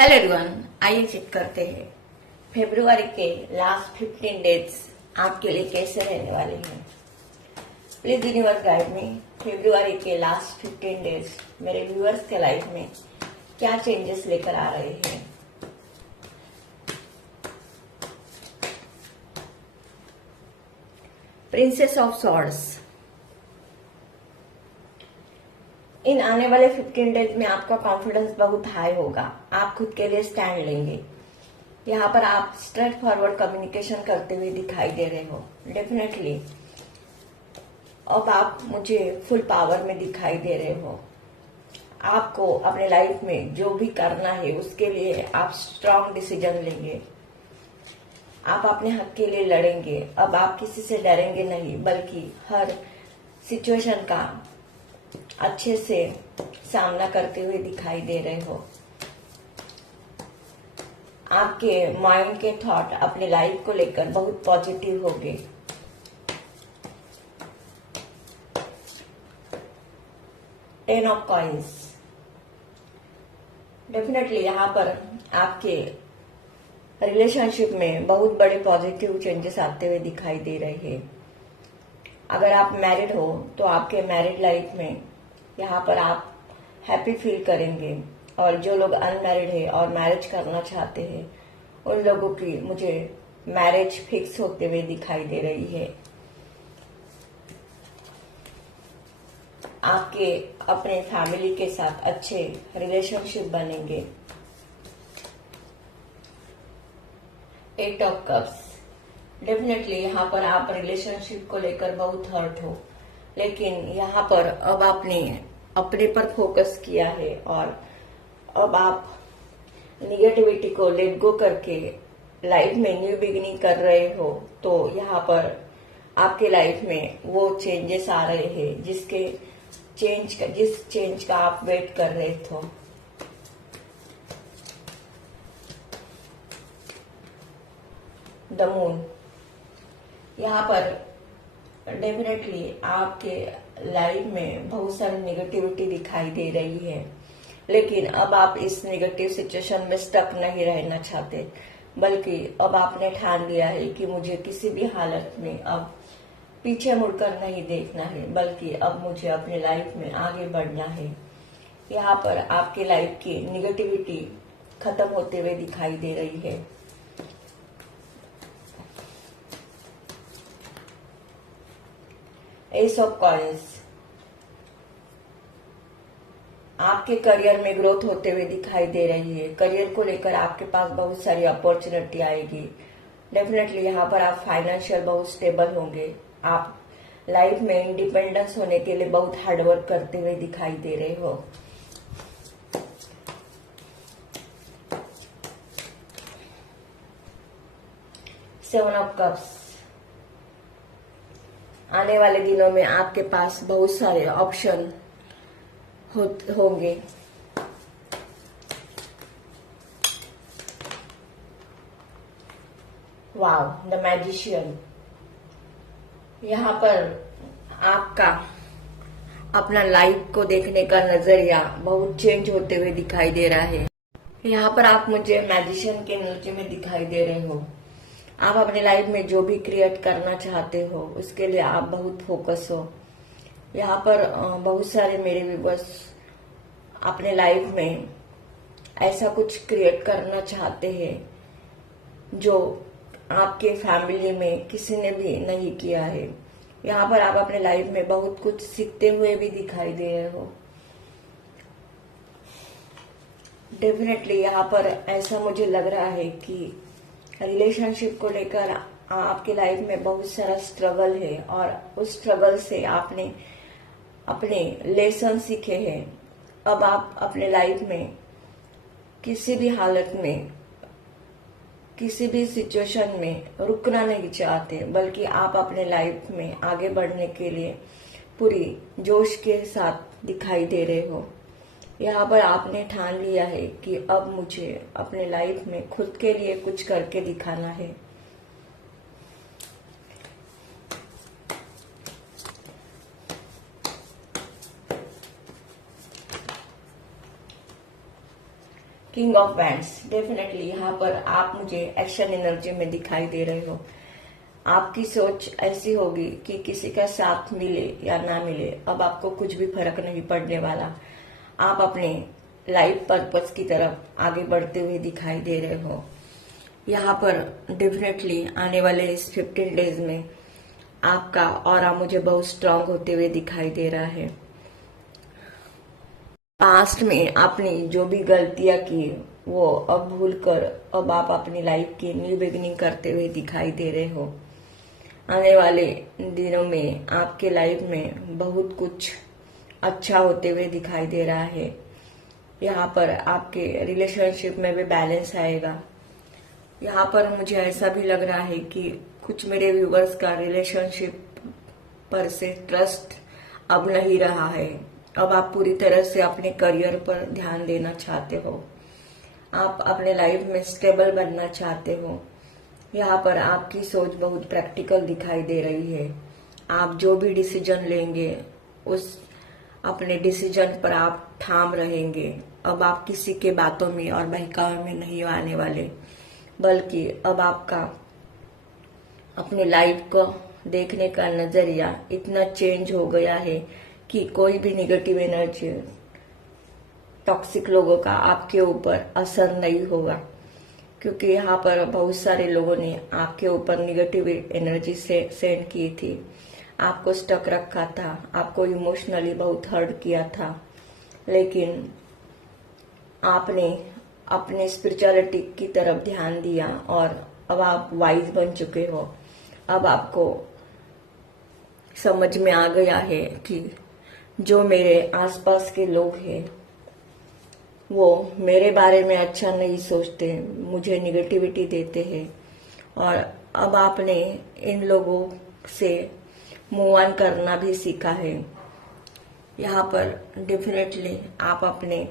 Hello everyone, आइए check करते हैं फरवरी के लास्ट 15 डेज आपके लिए कैसे रहने वाले हैं। प्लीज यूनिवर्स गाइड में फरवरी के लास्ट 15 डेज मेरे व्यूअर्स के लाइफ में क्या चेंजेस लेकर आ रहे हैं। प्रिंसेस ऑफ सॉर्ड्स, इन आने वाले 15 डेज में आपका कॉन्फिडेंस बहुत हाई होगा। आप खुद के लिए स्टैंड लेंगे। यहाँ पर आप स्ट्रेट फॉरवर्ड कम्युनिकेशन करते हुए दिखाई दे रहे हो। डेफिनेटली अब आप मुझे फुल पावर में दिखाई दे रहे हो। आपको अपने लाइफ में जो भी करना है उसके लिए आप स्ट्रांग डिसीजन लेंगे। आप अपने हक के लिए लड़ेंगे। अब आप किसी से डरेंगे नहीं, बल्कि हर सिचुएशन का अच्छे से सामना करते हुए दिखाई दे रहे हो। आपके माइंड के थॉट अपने लाइफ को लेकर बहुत पॉजिटिव होंगे। टेन ऑफ कॉइंस, डेफिनेटली यहाँ पर आपके रिलेशनशिप में बहुत बड़े पॉजिटिव चेंजेस आते हुए दिखाई दे रहे हैं। अगर आप मैरिड हो तो आपके मैरिड लाइफ में यहाँ पर आप हैप्पी फील करेंगे, और जो लोग अनमैरिड है और मैरिज करना चाहते हैं उन लोगों की मुझे मैरिज फिक्स होते हुए दिखाई दे रही है। आपके अपने फैमिली के साथ अच्छे रिलेशनशिप बनेंगे। एट ऑफ कप्स, डेफिनेटली यहाँ पर आप रिलेशनशिप को लेकर बहुत हर्ट हो, लेकिन यहाँ पर अब आपने अपने पर फोकस किया है और अब आप निगेटिविटी को लेट गो करके लाइफ में न्यू बिगिनिंग कर रहे हो। तो यहाँ पर आपके लाइफ में वो चेंजेस आ रहे हैं जिस चेंज का आप वेट कर रहे थे। द मून, यहाँ पर डेफिनेटली आपके लाइफ में बहुत सारी निगेटिविटी दिखाई दे रही है, लेकिन अब आप इस नेगेटिव सिचुएशन में स्टक नहीं रहना चाहते, बल्कि अब आपने ठान लिया है कि मुझे किसी भी हालत में अब पीछे मुड़कर नहीं देखना है, बल्कि अब मुझे अपने लाइफ में आगे बढ़ना है। यहाँ पर आपके लाइफ की निगेटिविटी खत्म होते हुए दिखाई दे रही है। एस ऑफ कॉइंस, आपके करियर में ग्रोथ होते हुए दिखाई दे रही है। करियर को लेकर आपके पास बहुत सारी अपॉर्चुनिटी आएगी। डेफिनेटली यहाँ पर आप फाइनेंशियल बहुत स्टेबल होंगे। आप लाइफ में इंडिपेंडेंस होने के लिए बहुत हार्डवर्क करते हुए दिखाई दे रहे हो। सेवन ऑफ कप्स, आने वाले दिनों में आपके पास बहुत सारे ऑप्शन होंगे। वाव, द मैजिशियन, यहाँ पर आपका अपना लाइफ को देखने का नजरिया बहुत चेंज होते हुए दिखाई दे रहा है। यहाँ पर आप मुझे मैजिशियन के एनर्जी में दिखाई दे रहे हो। आप अपने लाइफ में जो भी क्रिएट करना चाहते हो उसके लिए आप बहुत फोकस हो। यहाँ पर बहुत सारे मेरे व्यूअर्स अपने लाइफ में ऐसा कुछ क्रिएट करना चाहते हैं जो आपके फैमिली में किसी ने भी नहीं किया है। यहाँ पर आप अपने लाइफ में बहुत कुछ सीखते हुए भी दिखाई दे रहे हो। डेफिनेटली यहाँ पर ऐसा मुझे लग रहा है कि रिलेशनशिप को लेकर आपके लाइफ में बहुत सारा स्ट्रगल है, और उस स्ट्रगल से आपने अपने लेसन सीखे हैं। अब आप अपने लाइफ में किसी भी हालत में, किसी भी सिचुएशन में रुकना नहीं चाहते, बल्कि आप अपने लाइफ में आगे बढ़ने के लिए पूरी जोश के साथ दिखाई दे रहे हो। यहाँ पर आपने ठान लिया है कि अब मुझे अपने लाइफ में खुद के लिए कुछ करके दिखाना है। किंग ऑफ बैंड्स, डेफिनेटली यहाँ पर आप मुझे एक्शन एनर्जी में दिखाई दे रहे हो। आपकी सोच ऐसी होगी कि किसी का साथ मिले या ना मिले, अब आपको कुछ भी फर्क नहीं पड़ने वाला। आप अपने लाइफ पर्पस की तरफ आगे बढ़ते हुए दिखाई दे रहे हो। यहाँ पर डेफिनेटली आने वाले इस 15 डेज में आपका ऑरा मुझे बहुत स्ट्रांग होते हुए दिखाई दे रहा है। पास्ट में आपने जो भी गलतियां की वो अब भूल कर अब आप अपनी लाइफ की न्यू बिगिनिंग करते हुए दिखाई दे रहे हो। आने वाले दिनों में आपके लाइफ में बहुत कुछ अच्छा होते हुए दिखाई दे रहा है। यहाँ पर आपके रिलेशनशिप में भी बैलेंस आएगा। यहाँ पर मुझे ऐसा भी लग रहा है कि कुछ मेरे व्यूवर्स का रिलेशनशिप पर से ट्रस्ट अब नहीं रहा है। अब आप पूरी तरह से अपने करियर पर ध्यान देना चाहते हो। आप अपने लाइफ में स्टेबल बनना चाहते हो। यहाँ पर आपकी सोच बहुत प्रैक्टिकल दिखाई दे रही है। आप जो भी डिसीजन लेंगे उस अपने डिसीजन पर आप ठाम रहेंगे। अब आप किसी के बातों में और बहकावे में नहीं आने वाले, बल्कि अब आपका अपने लाइफ को देखने का नजरिया इतना चेंज हो गया है कि कोई भी निगेटिव एनर्जी, टॉक्सिक लोगों का आपके ऊपर असर नहीं होगा। क्योंकि यहाँ पर बहुत सारे लोगों ने आपके ऊपर निगेटिव एनर्जी से सेंड की थी, आपको स्टक रखा था, आपको इमोशनली बहुत हर्ट किया था। लेकिन आपने अपने स्पिरिचुअलिटी की तरफ ध्यान दिया और अब आप वाइज बन चुके हो। अब आपको समझ में आ गया है कि जो मेरे आसपास के लोग हैं वो मेरे बारे में अच्छा नहीं सोचते, मुझे निगेटिविटी देते हैं। और अब आपने इन लोगों से मूव ऑन करना भी सीखा है। यहाँ पर डेफिनेटली आप अपने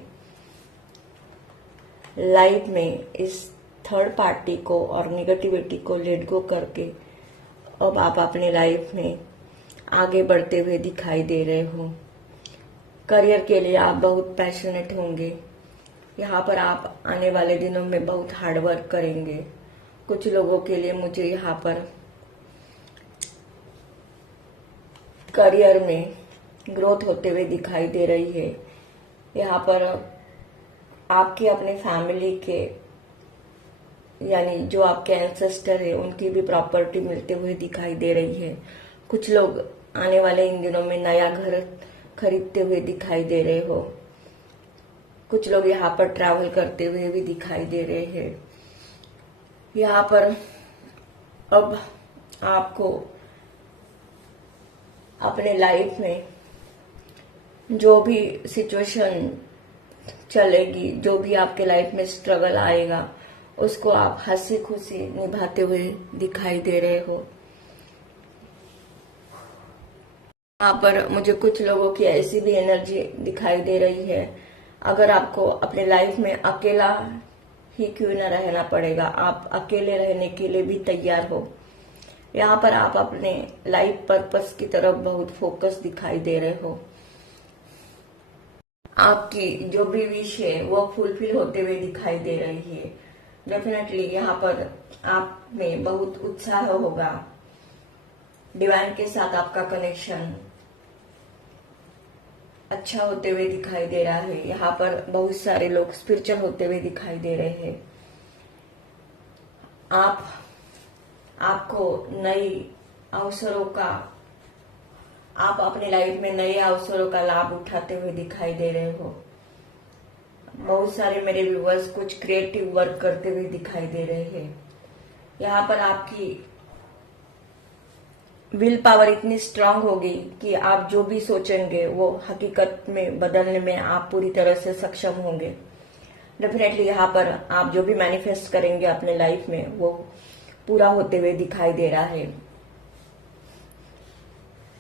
लाइफ में इस थर्ड पार्टी को और निगेटिविटी को लेट गो करके अब आप अपने लाइफ में आगे बढ़ते हुए दिखाई दे रहे हो। करियर के लिए आप बहुत पैशनेट होंगे। यहाँ पर आप आने वाले दिनों में बहुत हार्ड वर्क करेंगे। कुछ लोगों के लिए मुझे यहाँ पर करियर में ग्रोथ होते हुए दिखाई दे रही है। यहाँ पर आपके अपने फैमिली के यानी जो आपके एंसेस्टर है उनकी भी प्रॉपर्टी मिलते हुए दिखाई दे रही है। कुछ लोग आने वाले इन दिनों में नया घर खरीदते हुए दिखाई दे रहे हो। कुछ लोग यहाँ पर ट्रैवल करते हुए भी दिखाई दे रहे हैं। यहाँ पर अब आपको अपने लाइफ में जो भी सिचुएशन चलेगी, जो भी आपके लाइफ में स्ट्रगल आएगा, उसको आप हंसी खुशी निभाते हुए दिखाई दे रहे हो। यहाँ पर मुझे कुछ लोगों की ऐसी भी एनर्जी दिखाई दे रही है, अगर आपको अपने लाइफ में अकेला ही क्यों न रहना पड़ेगा, आप अकेले रहने के लिए भी तैयार हो। यहाँ पर आप अपने लाइफ पर्पस की तरफ बहुत फोकस दिखाई दे रहे हो। आपकी जो भी विश है वो फुलफिल होते हुए दिखाई दे रही है। डेफिनेटली यहाँ पर आप में बहुत उत्साह होगा। डिवाइन के साथ आपका कनेक्शन अच्छा होते हुए दिखाई दे रहा है। यहाँ पर बहुत सारे लोग स्पिरिचुअल होते हुए दिखाई दे रहे हैं। आपको नई अवसरों का, आप अपने लाइफ में नए अवसरों का लाभ उठाते हुए दिखाई दे रहे हो। बहुत सारे मेरे व्यूवर्स कुछ क्रिएटिव वर्क करते हुए दिखाई दे रहे हैं। यहाँ पर आपकी विल पावर इतनी स्ट्रांग होगी कि आप जो भी सोचेंगे वो हकीकत में बदलने में आप पूरी तरह से सक्षम होंगे। डेफिनेटली यहाँ पर आप जो भी मैनिफेस्ट करेंगे अपने लाइफ में वो पूरा होते हुए दिखाई दे रहा है।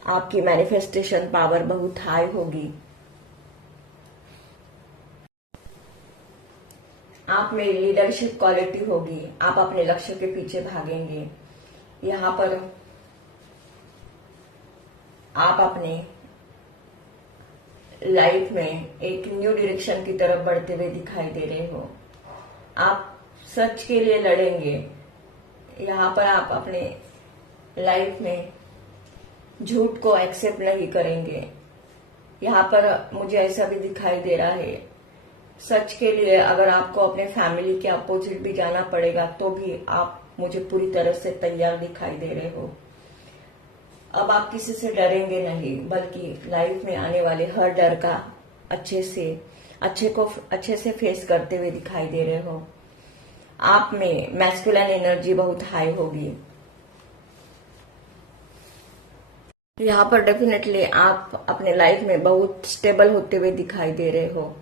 आपकी मैनिफेस्टेशन पावर बहुत हाई होगी। आप में लीडरशिप क्वालिटी होगी। आप अपने लक्ष्य के पीछे भागेंगे। यहाँ पर आप अपने लाइफ में एक न्यू डायरेक्शन की तरफ बढ़ते हुए दिखाई दे रहे हो। आप सच के लिए लड़ेंगे। यहाँ पर आप अपने लाइफ में झूठ को एक्सेप्ट नहीं करेंगे। यहाँ पर मुझे ऐसा भी दिखाई दे रहा है, सच के लिए अगर आपको अपने फैमिली के अपोजिट भी जाना पड़ेगा तो भी आप मुझे पूरी तरह से तैयार दिखाई दे रहे हो। अब आप किसी से डरेंगे नहीं, बल्कि लाइफ में आने वाले हर डर का अच्छे से फेस करते हुए दिखाई दे रहे हो। आप में मैस्कुलिन एनर्जी बहुत हाई होगी। यहाँ पर डेफिनेटली आप अपने लाइफ में बहुत स्टेबल होते हुए दिखाई दे रहे हो।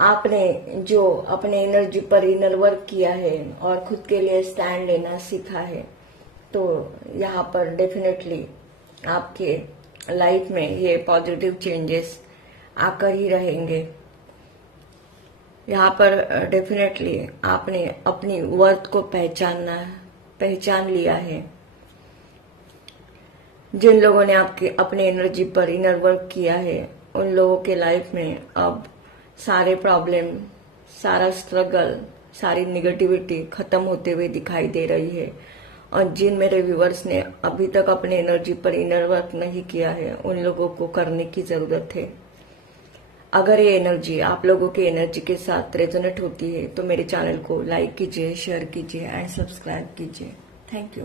आपने जो अपने एनर्जी पर इनर वर्क किया है और खुद के लिए स्टैंड लेना सीखा है, तो यहाँ पर डेफिनेटली आपके लाइफ में ये पॉजिटिव चेंजेस आकर ही रहेंगे। यहाँ पर डेफिनेटली आपने अपनी वर्थ को पहचान लिया है। जिन लोगों ने आपके अपने एनर्जी पर इनर वर्क किया है, उन लोगों के लाइफ में अब सारे प्रॉब्लम, सारा स्ट्रगल, सारी निगेटिविटी खत्म होते हुए दिखाई दे रही है। और जिन मेरे व्यूअर्स ने अभी तक अपने एनर्जी पर इनर वर्क नहीं किया है, उन लोगों को करने की जरूरत है। अगर ये एनर्जी आप लोगों की एनर्जी के साथ रेजोनेट होती है तो मेरे चैनल को लाइक कीजिए, शेयर कीजिए एंड सब्सक्राइब कीजिए। Thank you.